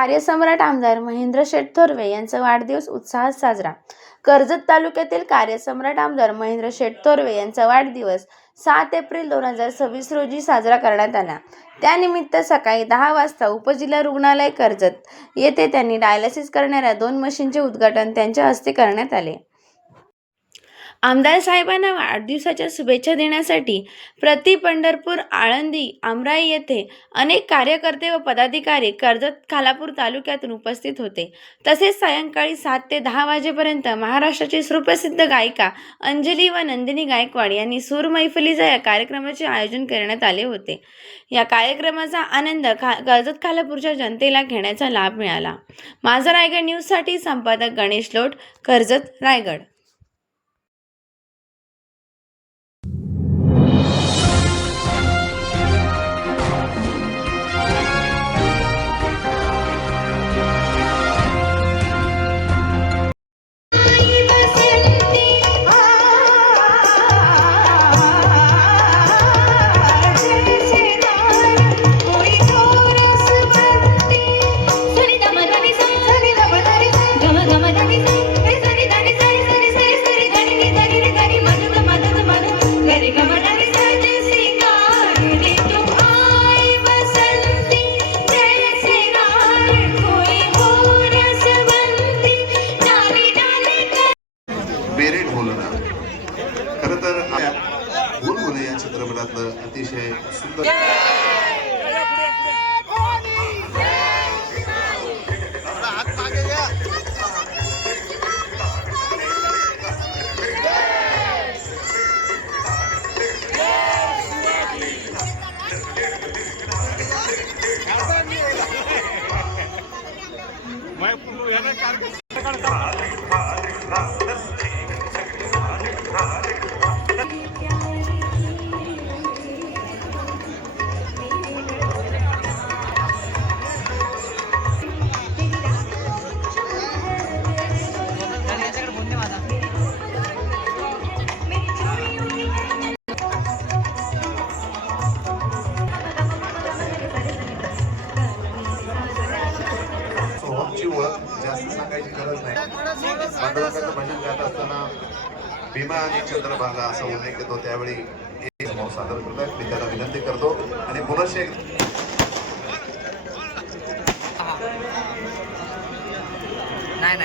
कार्यसम्राट आमदार महेंद्र शेठ थोरवे यांचा वाढदिवस उत्साहात साजरा। कर्जत तालुक्यातील कार्यसम्राट आमदार महेंद्र शेठ थोरवे यांचा वाढदिवस 7 एप्रिल 2026 रोजी साजरा करण्यात आला। त्यानिमित्त सकाळी 10 वाजता उपजिल्हा रुग्णालय कर्जत येथे त्यांनी डायलिसिस करणाऱ्या 2 मशीनचे उद्घाटन त्यांच्या हस्ते करण्यात आले। आमदार साहेबांना वाढदिवसाच्या शुभेच्छा देण्यासाठी प्रति पंढरपूर, आळंदी, आमराई येथे अनेक कार्यकर्ते व पदाधिकारी कर्जत, खालापूर तालुक्यातून उपस्थित होते। तसेच सायंकाळी 7 ते 10 वाजेपर्यंत महाराष्ट्राची सुप्रसिद्ध गायिका अंजली व नंदिनी गायकवाड यांनी सूर मैफिलीचा या कार्यक्रमाचे आयोजन करण्यात आले होते। या कार्यक्रमाचा आनंद कर्जत खालापूरच्या जनतेला घेण्याचा लाभ मिळाला। माझा रायगड न्यूजसाठी संपादक गणेश लोट, कर्जत, रायगड। खरं तर भूल या चित्रपटातलं अतिशय सुंदर जास्त सांगायची गरज नाही। पांडुरंगाचं भजन गात असताना भीमा आणि चंद्रभागा असा उल्लेख येतो, त्यावेळी सादर करतात। मी त्याला विनंती करतो आणि पुनश्च नाही